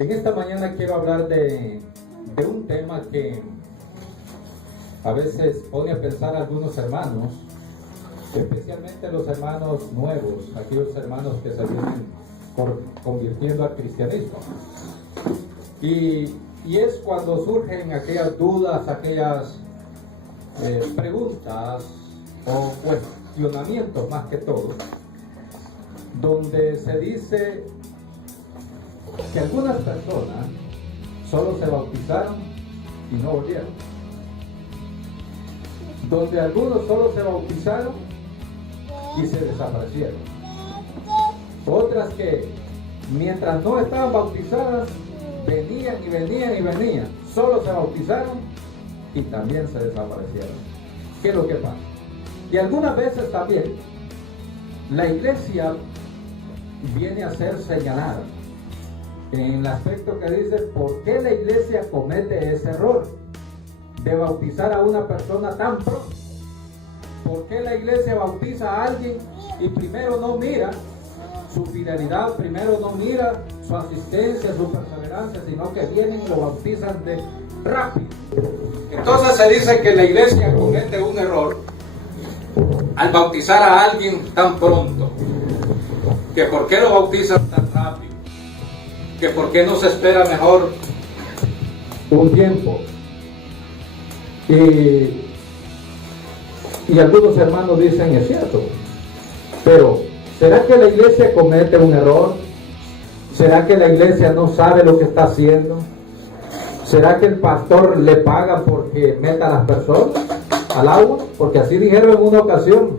En esta mañana quiero hablar de un tema que a veces pone a pensar a algunos hermanos, especialmente los hermanos nuevos, aquellos hermanos que se vienen convirtiendo al cristianismo. Y es cuando surgen aquellas dudas, aquellas preguntas o cuestionamientos más que todo, donde se dice que algunas personas solo se bautizaron y no volvieron, donde algunos solo se bautizaron y se desaparecieron, otras que mientras no estaban bautizadas venían y venían y venían, solo se bautizaron y también se desaparecieron. ¿Qué es lo que pasa? Y algunas veces también la iglesia viene a ser señalada en el aspecto que dice: ¿por qué la iglesia comete ese error de bautizar a una persona tan pronto? ¿Por qué la iglesia bautiza a alguien y primero no mira su fidelidad, primero no mira su asistencia, su perseverancia, sino que vienen y lo bautizan de rápido? Entonces se dice que la iglesia comete un error al bautizar a alguien tan pronto, que por qué lo bautizan tan rápido, que por qué no se espera mejor un tiempo. Y algunos hermanos dicen: es cierto, pero ¿será que la iglesia comete un error? ¿Será que la iglesia no sabe lo que está haciendo? ¿Será que el pastor le paga porque meta a las personas al agua? Porque así dijeron en una ocasión: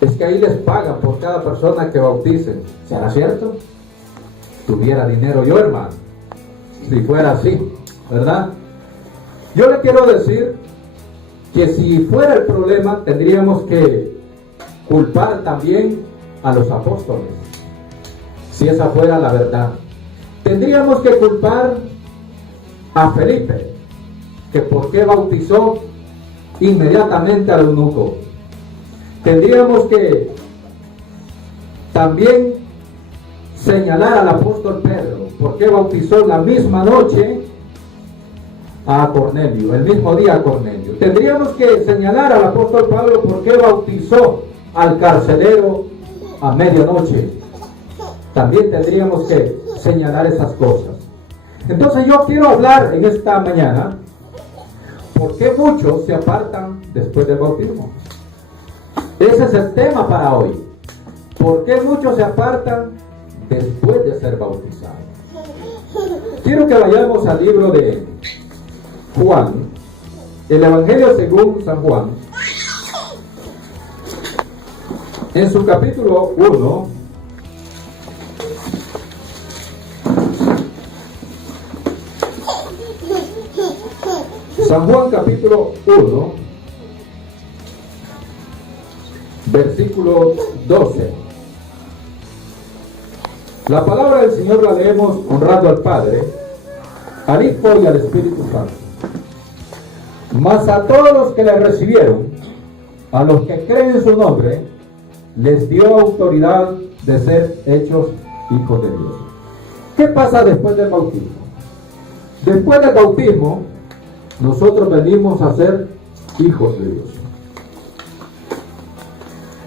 es que ahí les pagan por cada persona que bauticen. ¿Será cierto? Tuviera dinero yo, hermano, si fuera así, ¿verdad? Yo le quiero decir que si fuera el problema, tendríamos que culpar también a los apóstoles, si esa fuera la verdad. Tendríamos que culpar a Felipe, que por qué bautizó inmediatamente al eunuco. Tendríamos que también señalar al apóstol Pedro, por qué bautizó la misma noche a Cornelio, el mismo día a Cornelio. Tendríamos que señalar al apóstol Pablo por qué bautizó al carcelero a medianoche. También tendríamos que señalar esas cosas. Entonces yo quiero hablar en esta mañana por qué muchos se apartan después del bautismo. Ese es el tema para hoy. ¿Por qué muchos se apartan después de ser bautizados? Quiero que vayamos al libro de Juan, el Evangelio según San Juan, en su capítulo 1, San Juan capítulo 1, versículo 12. La palabra del Señor la leemos honrando al Padre, al Hijo y al Espíritu Santo. Mas a todos los que le recibieron, a los que creen en su nombre, les dio autoridad de ser hechos hijos de Dios. ¿Qué pasa después del bautismo? Después del bautismo, nosotros venimos a ser hijos de Dios.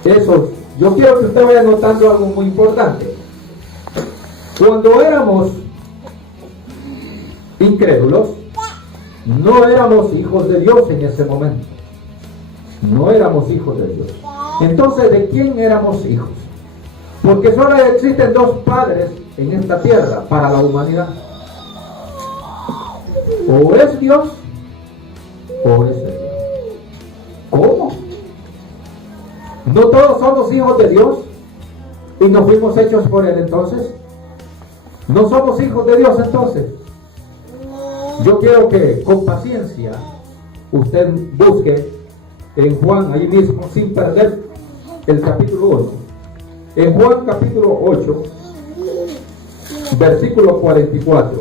Eso, yo quiero que usted vaya notando algo muy importante. Cuando éramos incrédulos, no éramos hijos de Dios en ese momento. No éramos hijos de Dios. Entonces, ¿de quién éramos hijos? Porque solo existen dos padres en esta tierra para la humanidad. O es Dios o es el Dios. ¿Cómo? ¿No todos somos hijos de Dios y nos fuimos hechos por Él entonces? ¿No somos hijos de Dios entonces? Yo quiero que con paciencia usted busque en Juan ahí mismo, sin perder el capítulo 1. En Juan capítulo 8, versículo 44.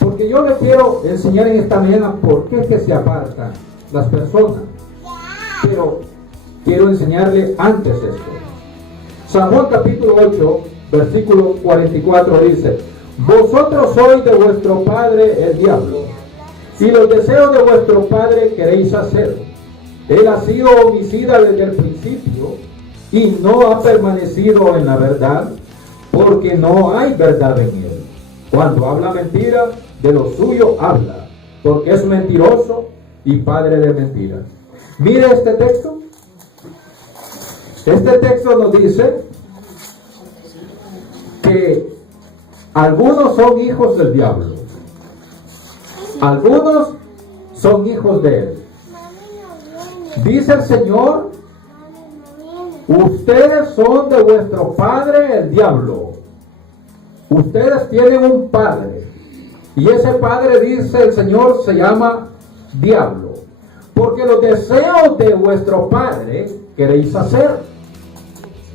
Porque yo le quiero enseñar en esta mañana por qué es que se apartan las personas. Pero quiero enseñarle antes esto. San Juan capítulo 8, versículo 44 dice: Vosotros sois de vuestro padre el diablo, y los deseos de vuestro padre queréis hacer. Él ha sido homicida desde el principio y no ha permanecido en la verdad, porque no hay verdad en él. Cuando habla mentira, de lo suyo habla, porque es mentiroso y padre de mentiras. Mire este texto. Este texto nos dice que algunos son hijos del diablo, algunos son hijos de él. Dice el Señor: ustedes son de vuestro padre el diablo. Ustedes tienen un padre, y ese padre, dice el Señor, se llama diablo, porque los deseos de vuestro padre queréis hacer.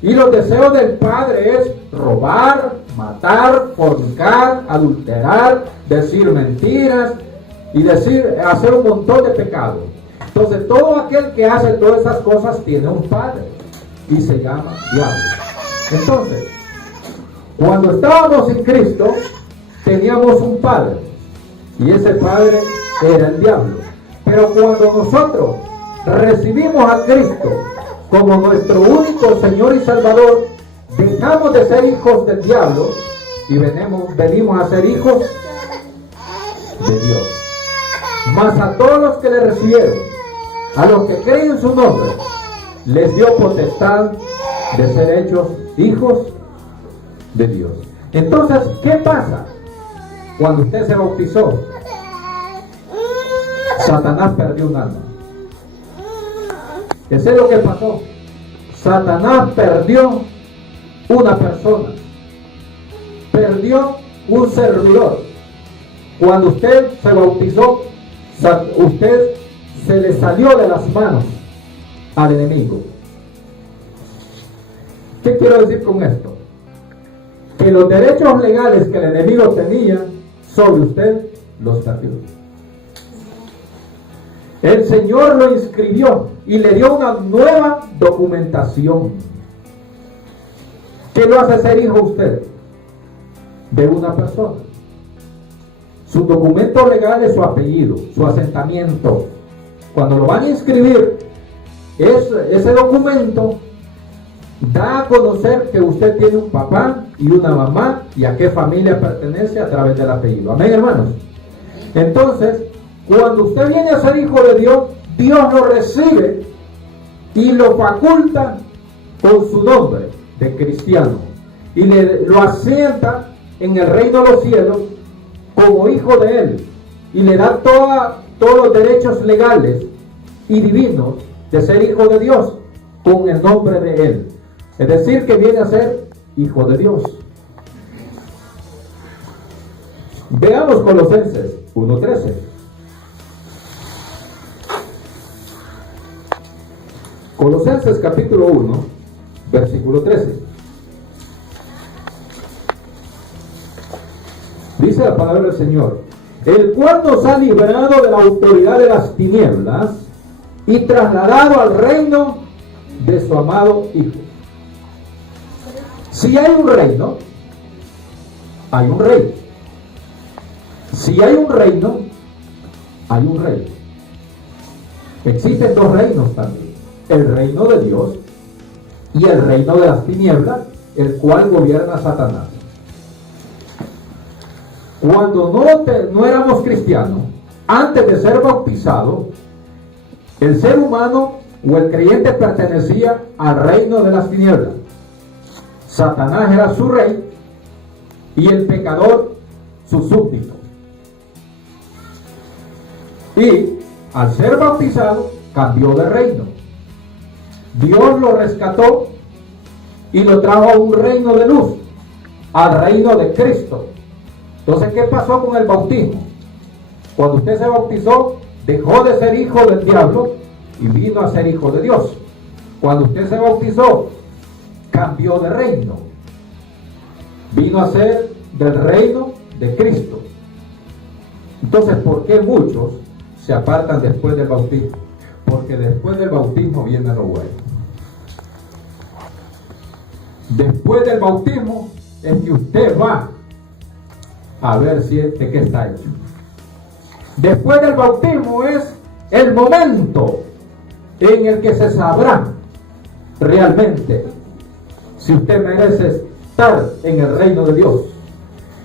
Y los deseos del padre es robar, matar, fornicar, adulterar, decir mentiras y hacer un montón de pecados. Entonces todo aquel que hace todas esas cosas tiene un padre y se llama diablo. Entonces, cuando estábamos en Cristo, teníamos un padre, y ese padre era el diablo. Pero cuando nosotros recibimos a Cristo como nuestro único Señor y Salvador, dejamos de ser hijos del diablo y venimos a ser hijos de Dios. Mas a todos los que le recibieron, a los que creen en su nombre, les dio potestad de ser hechos hijos de Dios. Entonces, ¿qué pasa cuando usted se bautizó? Satanás perdió un alma. Eso es lo que pasó. Satanás perdió una persona, perdió un servidor. Cuando usted se bautizó, usted se le salió de las manos al enemigo. ¿Qué quiero decir con esto? Que los derechos legales que el enemigo tenía sobre usted los perdió. El Señor lo inscribió y le dio una nueva documentación. ¿Qué lo hace ser hijo usted? De una persona. Su documento legal es su apellido, su asentamiento. Cuando lo van a inscribir, ese documento da a conocer que usted tiene un papá y una mamá y a qué familia pertenece a través del apellido. Amén, hermanos. Entonces, cuando usted viene a ser hijo de Dios, Dios lo recibe y lo faculta con su nombre de cristiano y lo asienta en el reino de los cielos como hijo de Él, y le da todos los derechos legales y divinos de ser hijo de Dios con el nombre de Él. Es decir, que viene a ser hijo de Dios. Veamos Colosenses 1:13. Colosenses capítulo 1, versículo 13. Dice la palabra del Señor: el cual nos ha librado de la autoridad de las tinieblas y trasladado al reino de su amado Hijo. Si hay un reino, hay un rey. Si hay un reino, hay un rey. Existen dos reinos también: el reino de Dios y el reino de las tinieblas, el cual gobierna Satanás. Cuando no éramos cristianos, antes de ser bautizados, el ser humano o el creyente pertenecía al reino de las tinieblas. Satanás era su rey y el pecador su súbdito. Y al ser bautizado, cambió de reino. Dios lo rescató y lo trajo a un reino de luz, al reino de Cristo. Entonces, ¿qué pasó con el bautismo? Cuando usted se bautizó, dejó de ser hijo del diablo y vino a ser hijo de Dios. Cuando usted se bautizó, cambió de reino. Vino a ser del reino de Cristo. Entonces, ¿por qué muchos se apartan después del bautismo? Porque después del bautismo viene lo bueno. Después del bautismo es que usted va a ver si de qué está hecho. Después del bautismo es el momento en el que se sabrá realmente si usted merece estar en el reino de Dios.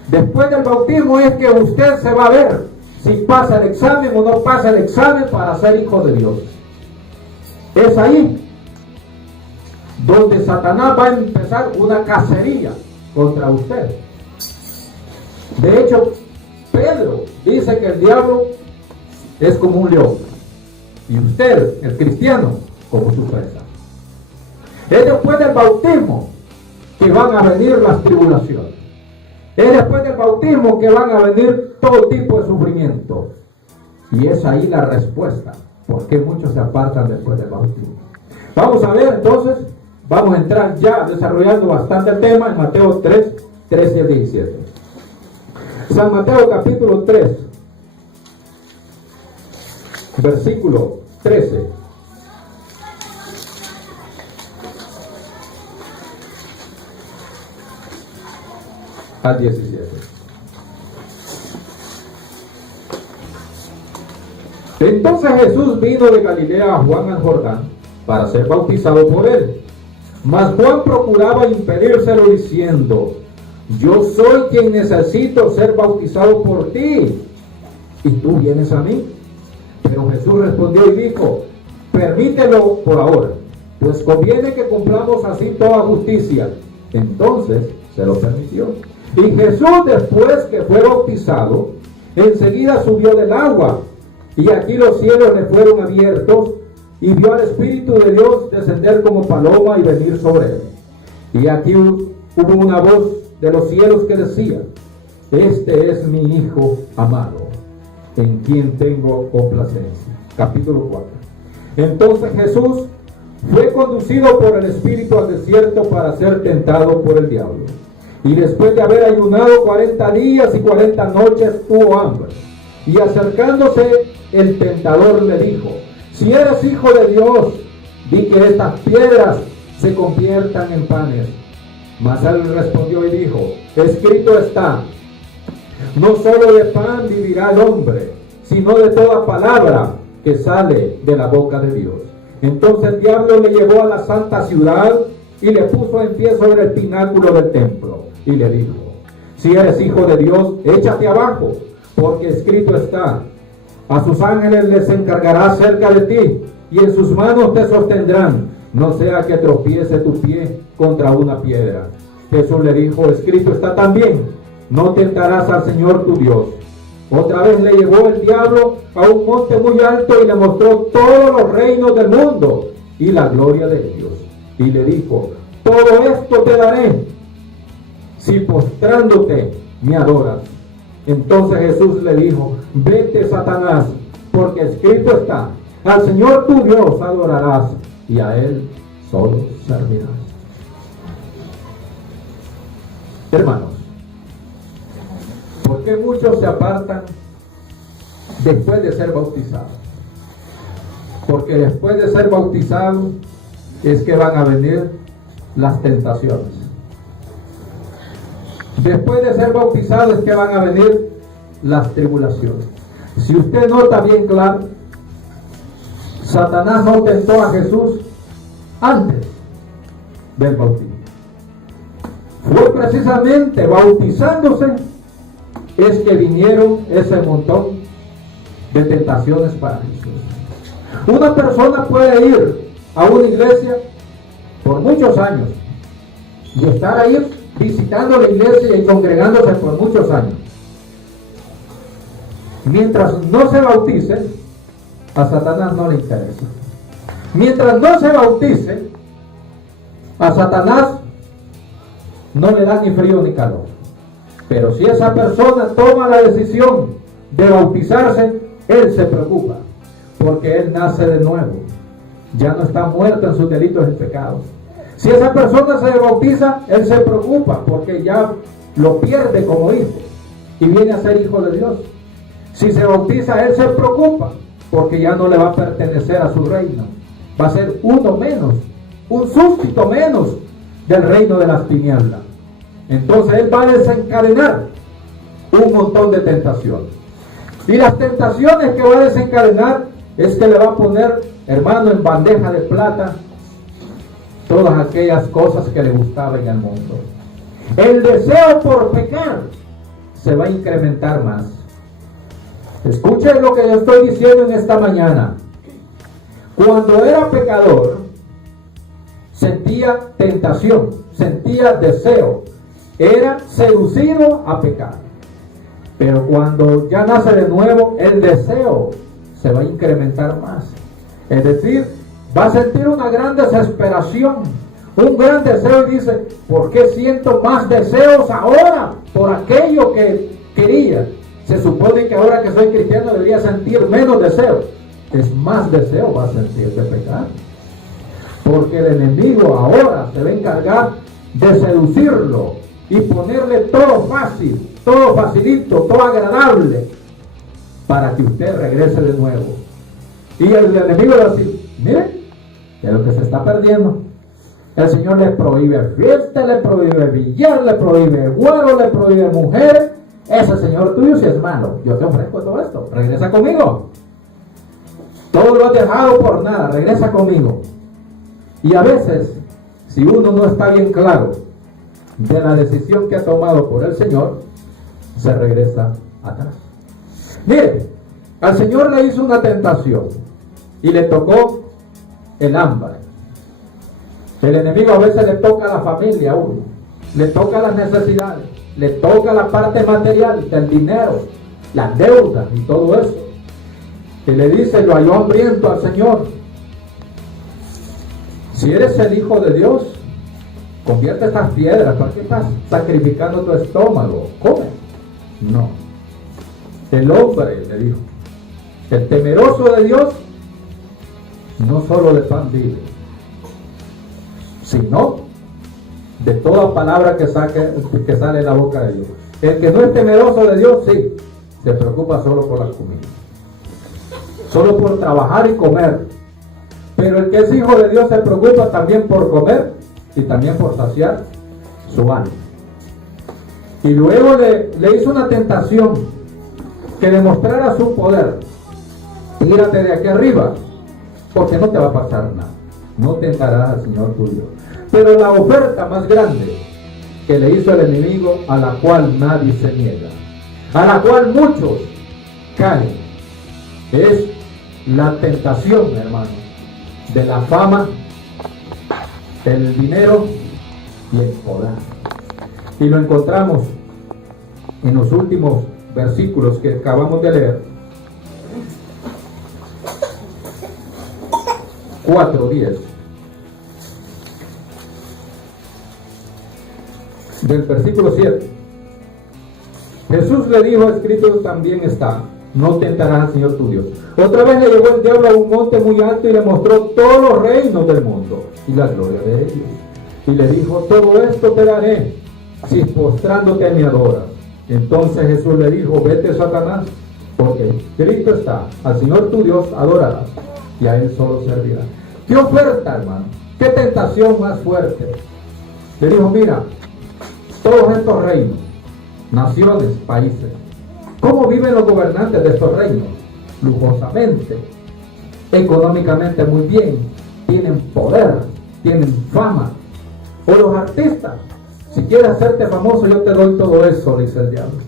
Después del bautismo es que usted se va a ver si pasa el examen o no pasa el examen para ser hijo de Dios. Es ahí donde Satanás va a empezar una cacería contra usted. De hecho, Pedro dice que el diablo es como un león y usted, el cristiano, como su presa. Es después del bautismo que van a venir las tribulaciones. Es después del bautismo que van a venir todo tipo de sufrimiento. Y es ahí la respuesta. ¿Por qué muchos se apartan después del bautismo? Vamos a ver entonces, vamos a entrar ya desarrollando bastante el tema en Mateo 3, 13 al 17. San Mateo capítulo 3, versículo 13. Al 17. Entonces Jesús vino de Galilea a Juan al Jordán para ser bautizado por él. Mas Juan procuraba impedírselo diciendo: yo soy quien necesito ser bautizado por ti, y tú vienes a mí. Pero Jesús respondió y dijo: permítelo por ahora, pues conviene que cumplamos así toda justicia. Entonces se lo permitió. Y Jesús, después que fue bautizado, enseguida subió del agua, y aquí los cielos le fueron abiertos, y vio al Espíritu de Dios descender como paloma y venir sobre él. Y aquí hubo una voz de los cielos que decía: este es mi Hijo amado, en quien tengo complacencia. Capítulo 4. Entonces Jesús fue conducido por el Espíritu al desierto para ser tentado por el diablo. Y después de haber ayunado 40 días y 40 noches, tuvo hambre. Y acercándose, el tentador le dijo: si eres hijo de Dios, di que estas piedras se conviertan en panes. Mas él respondió y dijo: escrito está, no solo de pan vivirá el hombre, sino de toda palabra que sale de la boca de Dios. Entonces el diablo le llevó a la santa ciudad y le puso en pie sobre el pináculo del templo y le dijo: si eres hijo de Dios, échate abajo, porque escrito está: a sus ángeles les encargará cerca de ti, y en sus manos te sostendrán, no sea que tropiece tu pie contra una piedra. Jesús le dijo: escrito está también, no tentarás al Señor tu Dios. Otra vez le llevó el diablo a un monte muy alto y le mostró todos los reinos del mundo y la gloria de ellos. Y le dijo: todo esto te daré si postrándote me adoras. Entonces Jesús le dijo: vete, Satanás, porque escrito está: al Señor tu Dios adorarás y a Él solo servirás. Hermanos, ¿por qué muchos se apartan después de ser bautizados? Porque después de ser bautizados es que van a venir las tentaciones. Después de ser bautizados es que van a venir las tribulaciones. Si usted nota bien claro, Satanás no tentó a Jesús antes del bautismo. Fue precisamente bautizándose es que vinieron ese montón de tentaciones para Jesús. Una persona puede ir a una iglesia por muchos años y estar ahí visitando la iglesia y congregándose por muchos años. Mientras no se bautice, a Satanás no le interesa. Mientras no se bautice, a Satanás no le da ni frío ni calor. Pero si esa persona toma la decisión de bautizarse, él se preocupa, porque él nace de nuevo. Ya no está muerto en sus delitos y pecados. Si esa persona se bautiza, él se preocupa, porque ya lo pierde como hijo y viene a ser hijo de Dios. Si se bautiza, él se preocupa, porque ya no le va a pertenecer a su reino. Va a ser uno menos, un súbdito menos del reino de las tinieblas. Entonces él va a desencadenar un montón de tentaciones. Y las tentaciones que va a desencadenar es que le va a poner, hermano, en bandeja de plata todas aquellas cosas que le gustaban en el mundo. El deseo por pecar se va a incrementar más. Escuchen lo que yo estoy diciendo en esta mañana. Cuando era pecador, sentía tentación, sentía deseo, era seducido a pecar. Pero cuando ya nace de nuevo, el deseo se va a incrementar más. Es decir, va a sentir una gran desesperación, un gran deseo, y dice: ¿por qué siento más deseos ahora por aquello que quería? Se supone que ahora que soy cristiano debería sentir menos deseos. Es más deseo va a sentir de pecar. Porque el enemigo ahora se va a encargar de seducirlo y ponerle todo fácil, todo facilito, todo agradable, para que usted regrese de nuevo. Y el enemigo le va a decir: miren, es lo que se está perdiendo. El Señor le prohíbe fiesta, le prohíbe billar, le prohíbe güero, le prohíbe mujeres. Ese Señor tuyo sí es malo. Yo te ofrezco todo esto. Regresa conmigo. Todo lo has dejado por nada. Regresa conmigo. Y a veces, si uno no está bien claro de la decisión que ha tomado por el Señor, se regresa atrás. Mire, al Señor le hizo una tentación y le tocó el hambre. El enemigo a veces le toca a la familia a uno, le toca las necesidades, le toca la parte material del dinero, las deudas y todo eso. Y le dice: lo halló hambriento al Señor. Si eres el Hijo de Dios, convierte estas piedras. ¿Para qué estás sacrificando tu estómago? Come. No. El hombre le dijo: el temeroso de Dios no solo de pan vive, sino de toda palabra que sale de la boca de Dios. El que no es temeroso de Dios, sí, se preocupa solo por la comida, solo por trabajar y comer. Pero el que es hijo de Dios se preocupa también por comer y también por saciar su alma. Y luego le hizo una tentación que demostrara su poder. Tírate de aquí arriba, porque no te va a pasar nada. No tentarás al Señor tuyo. Pero la oferta más grande que le hizo el enemigo, a la cual nadie se niega, a la cual muchos caen, es la tentación, hermano, de la fama, del dinero y el poder. Y lo encontramos en los últimos versículos que acabamos de leer. 4:10 del versículo 7. Jesús le dijo: escrito también está, no tentarás al Señor tu Dios. Otra vez le llevó el diablo a un monte muy alto y le mostró todos los reinos del mundo y la gloria de ellos. Y le dijo: todo esto te daré si postrándote me adoras. Entonces Jesús le dijo: vete, Satanás, porque escrito está, al Señor tu Dios adorarás y a Él solo servirás. ¿Qué oferta, hermano? ¿Qué tentación más fuerte? Le dijo: mira, todos estos reinos, naciones, países, ¿cómo viven los gobernantes de estos reinos? Lujosamente, económicamente muy bien, tienen poder, tienen fama. O los artistas: si quieres hacerte famoso, yo te doy todo eso, dice el diablo.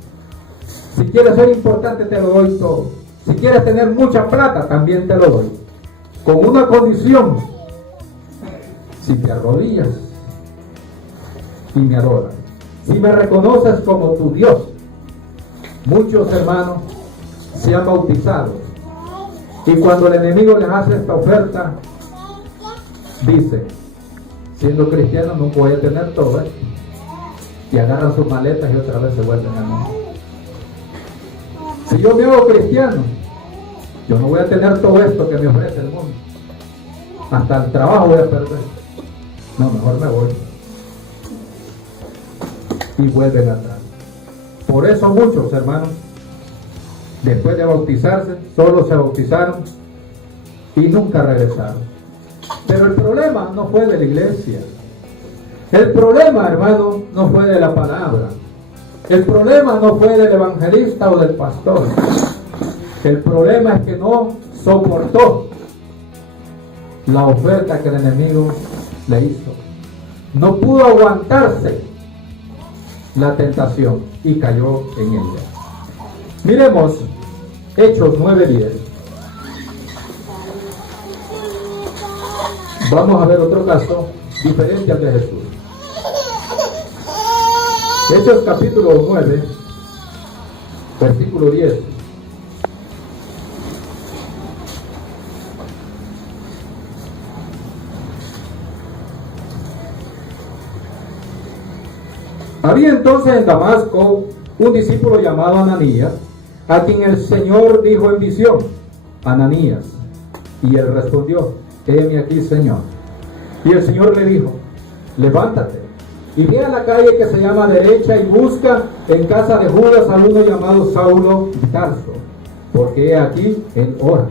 Si quieres ser importante, te lo doy todo. Si quieres tener mucha plata, también te lo doy, con una condición: si te arrodillas y me adoras, si me reconoces como tu Dios. Muchos hermanos se han bautizado, y cuando el enemigo les hace esta oferta, dice: siendo cristiano no voy a tener todo esto, y agarran sus maletas y otra vez se vuelven al mundo. Si yo me hago cristiano, yo no voy a tener todo esto que me ofrece el mundo, hasta el trabajo voy a perder. No, mejor me voy. Y vuelven atrás. Por eso muchos hermanos, después de bautizarse, solo se bautizaron y nunca regresaron. Pero el problema no fue de la iglesia. El problema, hermano, no fue de la palabra. El problema no fue del evangelista o del pastor. El problema es que no soportó la oferta que el enemigo le hizo. No pudo aguantarse la tentación y cayó en ella. Miremos Hechos 9:10. Vamos a ver otro caso diferente al de Jesús. Hechos capítulo 9, versículo 10. Había entonces en Damasco un discípulo llamado Ananías, a quien el Señor dijo en visión: Ananías. Y él respondió: heme aquí, Señor. Y el Señor le dijo: levántate y ve a la calle que se llama Derecha y busca en casa de Judas a uno llamado Saulo de Tarso, porque he aquí él ora.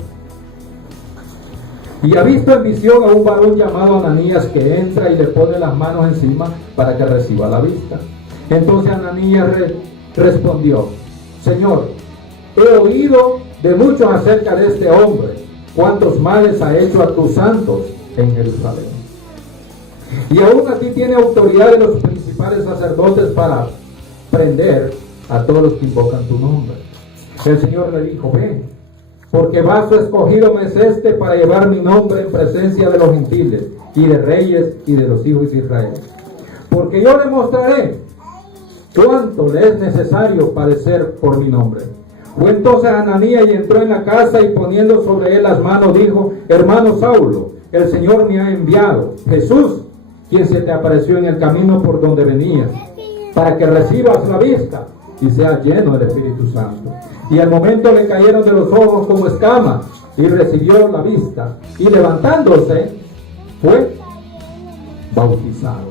Y ha visto en visión a un varón llamado Ananías que entra y le pone las manos encima para que reciba la vista. Entonces Ananías respondió: Señor, he oído de muchos acerca de este hombre, cuántos males ha hecho a tus santos en Jerusalén. Y aún así tiene autoridad de los principales sacerdotes para prender a todos los que invocan tu nombre. El Señor le dijo: ven, porque vaso escogido me es este para llevar mi nombre en presencia de los gentiles y de reyes y de los hijos de Israel. Porque yo le mostraré cuánto le es necesario padecer por mi nombre. Fue entonces Ananías y entró en la casa y poniendo sobre él las manos dijo: hermano Saulo, el Señor me ha enviado, Jesús, quien se te apareció en el camino por donde venías, para que recibas la vista y seas lleno del Espíritu Santo. Y al momento le cayeron de los ojos como escamas y recibió la vista, y levantándose fue bautizado.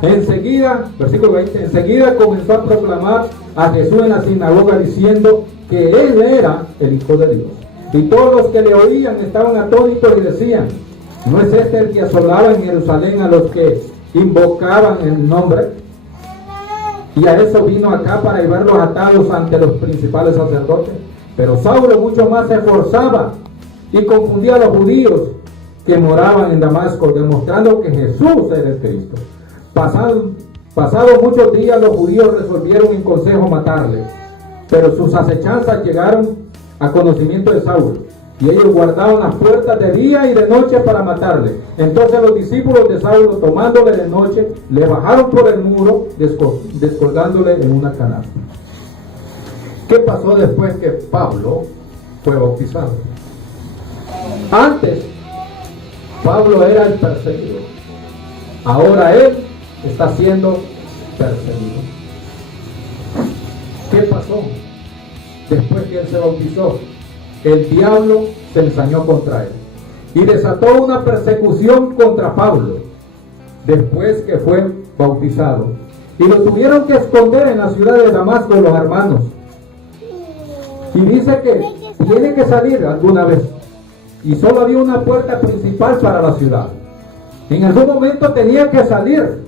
Enseguida, versículo 20, enseguida comenzó a proclamar a Jesús en la sinagoga diciendo que él era el Hijo de Dios. Y todos los que le oían estaban atónitos y decían: ¿no es este el que asolaba en Jerusalén a los que invocaban el nombre? Y a eso vino acá para llevarlos atados ante los principales sacerdotes. Pero Saulo mucho más se esforzaba y confundía a los judíos que moraban en Damasco, demostrando que Jesús era el Cristo. Pasados muchos días, los judíos resolvieron en consejo matarle, pero sus acechanzas llegaron a conocimiento de Saulo, y ellos guardaban las puertas de día y de noche para matarle. Entonces los discípulos de Saulo, tomándole de noche, le bajaron por el muro, descolgándole en una canasta. ¿Qué pasó después que Pablo fue bautizado? Antes, Pablo era el perseguido. Ahora él está siendo perseguido. ¿Qué pasó? Después que él se bautizó, el diablo se ensañó contra él y desató una persecución contra Pablo después que fue bautizado, y lo tuvieron que esconder en la ciudad de Damasco los hermanos. Y dice que tiene que salir alguna vez, y solo había una puerta principal para la ciudad. En algún momento tenía que salir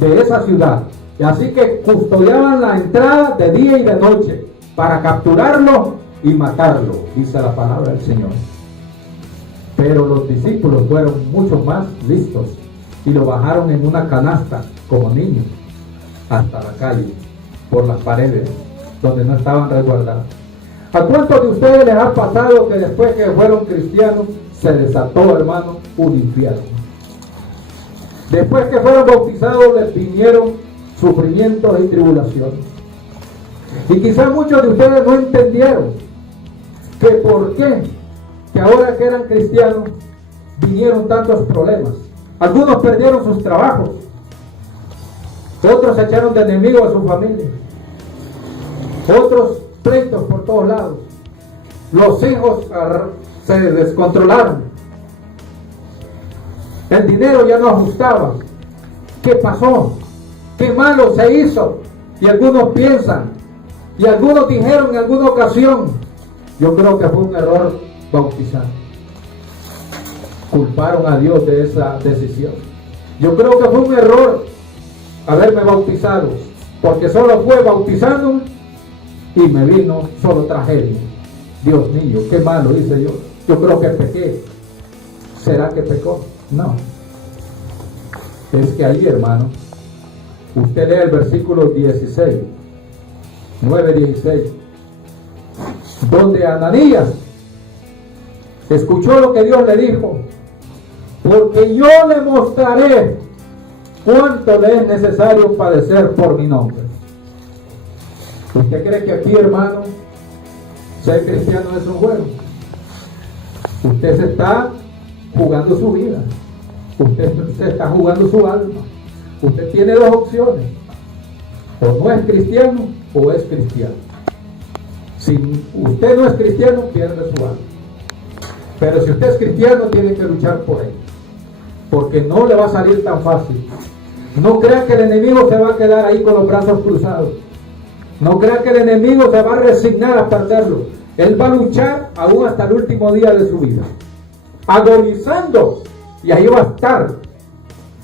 de esa ciudad, y así que custodiaban la entrada de día y de noche para capturarlo y matarlo, dice la palabra del Señor. Pero los discípulos fueron mucho más listos y lo bajaron en una canasta como niños hasta la calle, por las paredes donde no estaban resguardados. ¿A cuántos de ustedes les ha pasado que después que fueron cristianos se desató, hermano, un infierno? Después que fueron bautizados les vinieron sufrimientos y tribulaciones. Y quizás muchos de ustedes no entendieron que por qué, que ahora que eran cristianos, vinieron tantos problemas. Algunos perdieron sus trabajos, otros se echaron de enemigos a su familia, otros pleitos por todos lados, los hijos se descontrolaron, el dinero ya no ajustaba. ¿Qué pasó? ¿Qué malo se hizo? Y algunos piensan, y algunos dijeron en alguna ocasión: yo creo que fue un error bautizar. Culparon a Dios de esa decisión. Yo creo que fue un error haberme bautizado. porque solo fue bautizándome y me vino solo tragedia. Dios mío, qué malo, dice yo. Yo creo que pequé. ¿Será que pecó? No. Es que ahí, hermano, usted lee el versículo 16, 9:16, donde Ananías escuchó lo que Dios le dijo, porque yo le mostraré cuánto le es necesario padecer por mi nombre. ¿Usted cree que aquí, hermano, ser cristiano es un juego? Usted se está jugando su vida. Usted se está jugando su alma. Usted tiene dos opciones: o no es cristiano o es cristiano. Si usted no es cristiano, pierde su alma. Pero si usted es cristiano, tiene que luchar por él, porque no le va a salir tan fácil. No crea que el enemigo se va a quedar ahí con los brazos cruzados. No crea que el enemigo se va a resignar a perderlo. Él va a luchar aún hasta el último día de su vida, agonizando, y ahí va a estar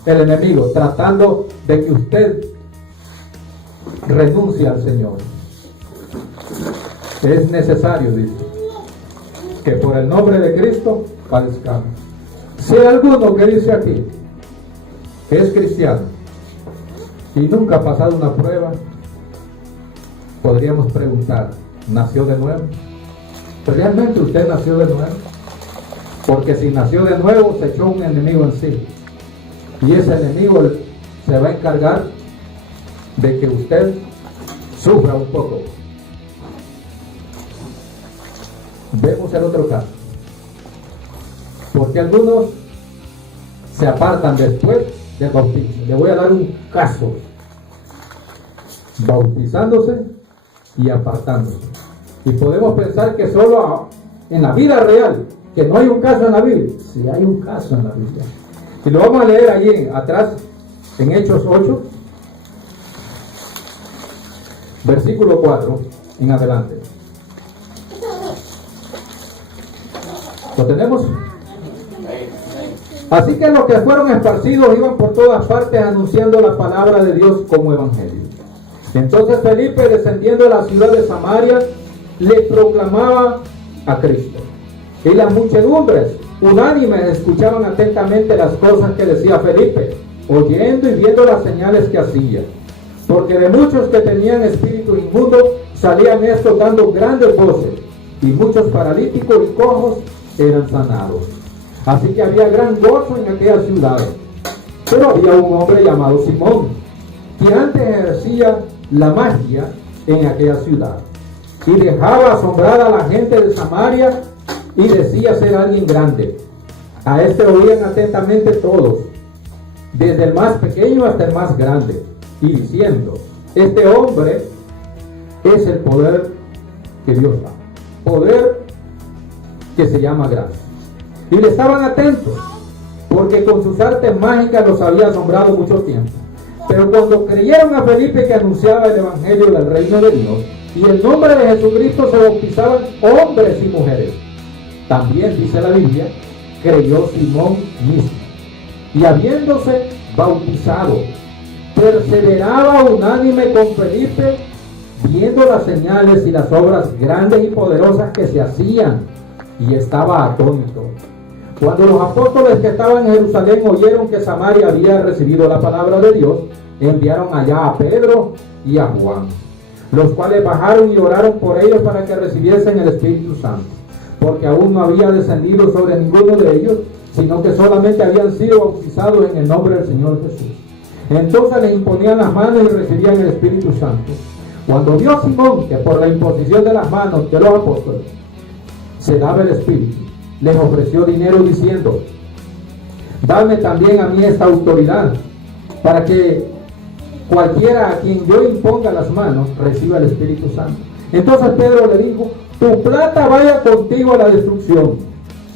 el enemigo tratando de que usted renuncie al Señor. Es necesario, dice, que por el nombre de Cristo padezcamos. Si hay alguno que dice aquí que es cristiano y nunca ha pasado una prueba, podríamos preguntar: ¿nació de nuevo? ¿Realmente usted nació de nuevo? Porque si nació de nuevo, se echó un enemigo en sí, y ese enemigo se va a encargar de que usted sufra un poco. Vemos el otro caso, porque algunos se apartan después del bautismo. Le voy a dar un caso: bautizándose y apartándose. Y podemos pensar que solo en la vida real, que no hay un caso en la Biblia. Sí hay un caso en la Biblia, y lo vamos a leer allí atrás en Hechos 8, versículo 4 en adelante. ¿Lo tenemos? Así que los que fueron esparcidos iban por todas partes anunciando la palabra de Dios como evangelio. Entonces Felipe, descendiendo de la ciudad de Samaria, le proclamaba a Cristo. Y las muchedumbres unánimes escuchaban atentamente las cosas que decía Felipe, oyendo y viendo las señales que hacía. Porque de muchos que tenían espíritu inmundo salían estos dando grandes voces, y muchos paralíticos y cojos eran sanados. Así que había gran gozo en aquella ciudad. Pero había un hombre llamado Simón, que antes ejercía la magia en aquella ciudad, y dejaba asombrada a la gente de Samaria, y decía ser alguien grande. A este oían atentamente todos, desde el más pequeño hasta el más grande, y diciendo: este hombre es el poder que Dios da, poder que se llama gracia. Y le estaban atentos, porque con sus artes mágicas los había asombrado mucho tiempo. Pero cuando creyeron a Felipe, que anunciaba el evangelio del reino de Dios, y el nombre de Jesucristo, se bautizaban hombres y mujeres. También dice la Biblia, creyó Simón mismo, y habiéndose bautizado, perseveraba unánime con Felipe, viendo las señales y las obras grandes y poderosas que se hacían, y estaba atónito. Cuando los apóstoles que estaban en Jerusalén oyeron que Samaria había recibido la palabra de Dios, enviaron allá a Pedro y a Juan, los cuales bajaron y oraron por ellos para que recibiesen el Espíritu Santo, porque aún no había descendido sobre ninguno de ellos, sino que solamente habían sido bautizados en el nombre del Señor Jesús. Entonces les imponían las manos y recibían el Espíritu Santo. Cuando vio Simón que por la imposición de las manos de los apóstoles se daba el Espíritu, les ofreció dinero diciendo: dame también a mí esta autoridad, para que cualquiera a quien yo imponga las manos reciba el Espíritu Santo. Entonces Pedro le dijo: tu plata vaya contigo a la destrucción,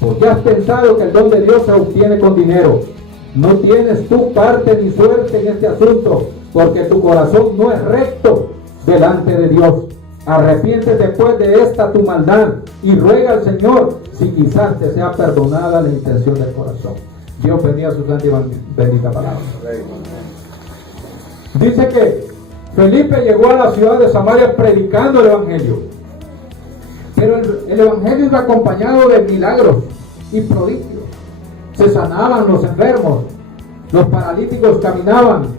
porque has pensado que el don de Dios se obtiene con dinero. No tienes tu parte ni suerte en este asunto, porque tu corazón no es recto delante de Dios. Arrepiéntete pues de esta tu maldad y ruega al Señor si quizás te sea perdonada la intención del corazón. Dios bendiga su santa y bendita palabra. Dice que Felipe llegó a la ciudad de Samaria predicando el Evangelio. Pero el Evangelio iba acompañado de milagros y prodigios. Se sanaban los enfermos, los paralíticos caminaban,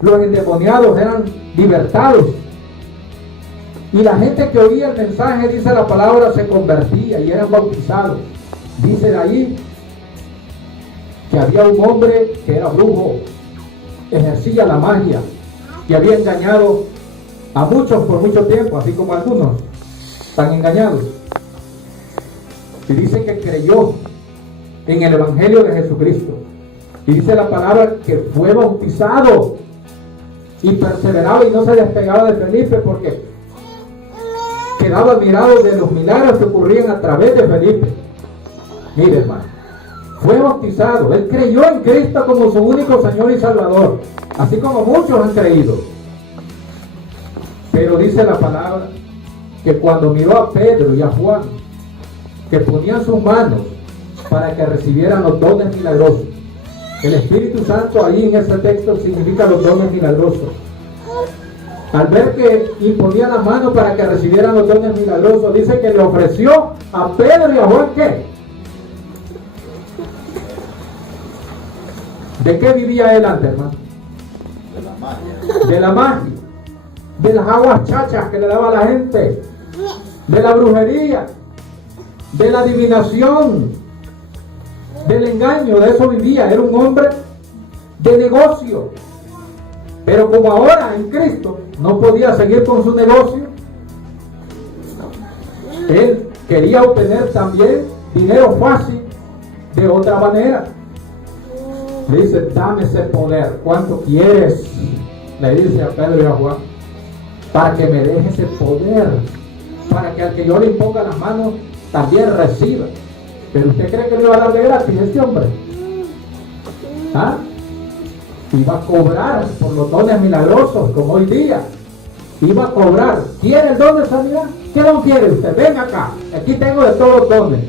los endemoniados eran libertados. Y la gente que oía el mensaje, dice la palabra, se convertía y eran bautizados. Dice ahí que había un hombre que era brujo, ejercía la magia y había engañado a muchos por mucho tiempo, así como algunos están engañados. Y dice que creyó en el Evangelio de Jesucristo. Y dice la palabra que fue bautizado y perseveraba y no se despegaba de Felipe porque quedaba admirado de los milagros que ocurrían a través de Felipe. Mire, hermano, fue bautizado, él creyó en Cristo como su único Señor y Salvador, así como muchos han creído. Pero dice la palabra que cuando miró a Pedro y a Juan, que ponían sus manos para que recibieran los dones milagrosos. El Espíritu Santo ahí en ese texto significa los dones milagrosos. Al ver que imponía las manos para que recibieran los dones milagrosos, dice que le ofreció a Pedro y a Juan, ¿qué? ¿De qué vivía él antes, hermano? De la magia. De la magia, de las aguas chachas que le daba a la gente, de la brujería, de la adivinación, del engaño, de eso vivía. Era un hombre de negocio. Pero como ahora en Cristo no podía seguir con su negocio, él quería obtener también dinero fácil de otra manera. Le dice, dame ese poder. ¿Cuánto quieres? Le dice a Pedro y a Juan, para que me deje ese poder, para que al que yo le imponga las manos también reciba. Pero usted cree que le va a dar de gratis este hombre, ¿ah? Iba a cobrar por los dones milagrosos, como hoy día. Iba a cobrar. ¿Quiere el don de sanidad? ¿Qué don quiere usted? Venga acá, aquí tengo de todos los dones.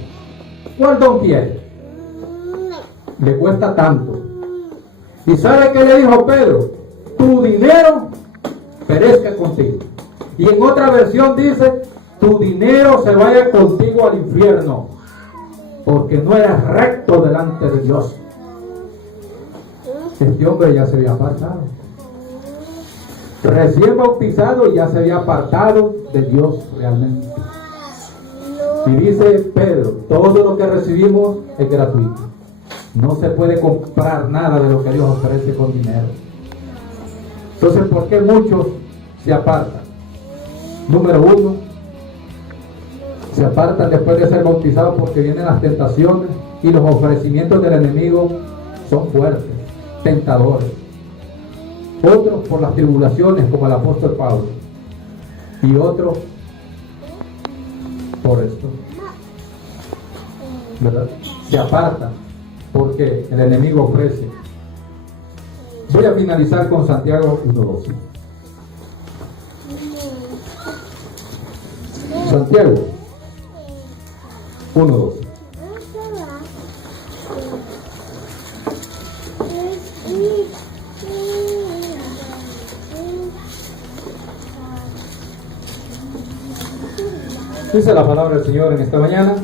¿Cuál don quiere? Le cuesta tanto. ¿Y sabe qué le dijo Pedro? Tu dinero perezca contigo. Y en otra versión dice, tu dinero se vaya contigo al infierno, porque no eres recto delante de Dios. Este hombre ya se había apartado, recién bautizado, y ya se había apartado de Dios realmente. Y dice Pedro, todo lo que recibimos es gratuito. No se puede comprar nada de lo que Dios ofrece con dinero. Entonces, ¿por qué muchos se apartan? Número uno, se apartan después de ser bautizados porque vienen las tentaciones y los ofrecimientos del enemigo son fuertes, tentadores. Otros por las tribulaciones, como el apóstol Pablo, y otros por esto, ¿verdad? Se apartan porque el enemigo ofrece. Voy a finalizar con Santiago 1:12. Santiago 1:12. Dice la palabra del Señor en esta mañana: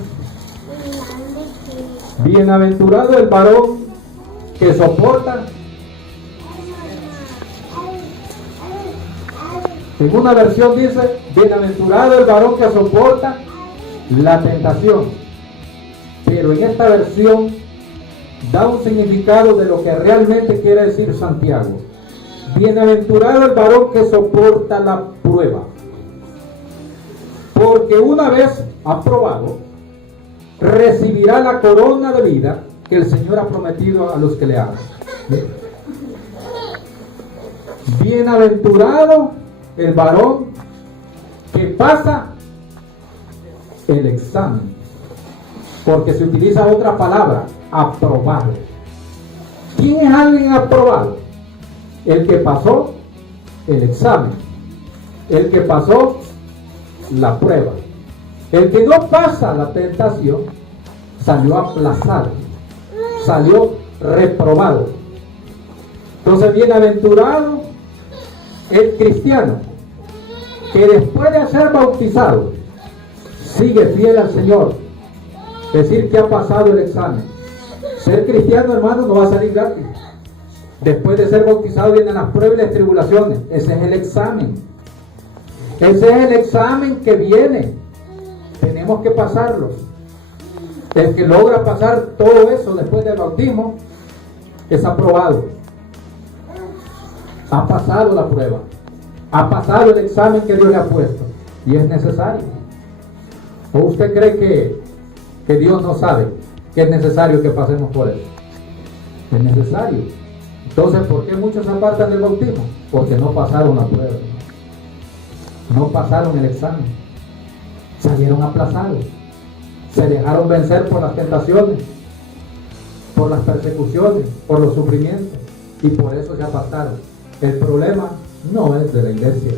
bienaventurado el varón que soporta. En una versión dice, bienaventurado el varón que soporta la tentación. Pero en esta versión da un significado de lo que realmente quiere decir Santiago. Bienaventurado el varón que soporta la prueba, porque una vez aprobado, recibirá la corona de vida que el Señor ha prometido a los que le aman. Bienaventurado el varón que pasa el examen, porque se utiliza otra palabra, aprobado. ¿Quién es alguien aprobado? El que pasó el examen, el que pasó la prueba. El que no pasa la tentación salió aplazado, salió reprobado. Entonces, bienaventurado El cristiano que después de ser bautizado sigue fiel al Señor, decir que ha pasado el examen. Ser cristiano, hermano, no va a salir gratis. Después de ser bautizado vienen las pruebas y las tribulaciones. Ese es el examen. Ese es el examen que viene. Tenemos que pasarlos. El que logra pasar todo eso después del bautismo es aprobado. Ha pasado la prueba. Ha pasado el examen que Dios le ha puesto. Y es necesario. ¿O usted cree que Dios no sabe que es necesario que pasemos por eso? Es necesario. Entonces, ¿por qué muchos se apartan del bautismo? Porque no pasaron la prueba. No pasaron el examen. Salieron aplazados. Se dejaron vencer por las tentaciones, por las persecuciones, por los sufrimientos. Y por eso se apartaron. El problema no es de la iglesia.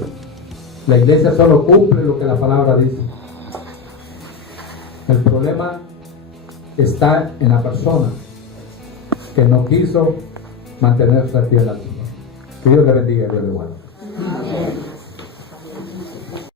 La iglesia solo cumple lo que la palabra dice. El problema está en la persona que no quiso mantenerse fiel al Señor. Que Dios le bendiga y Dios le guarde.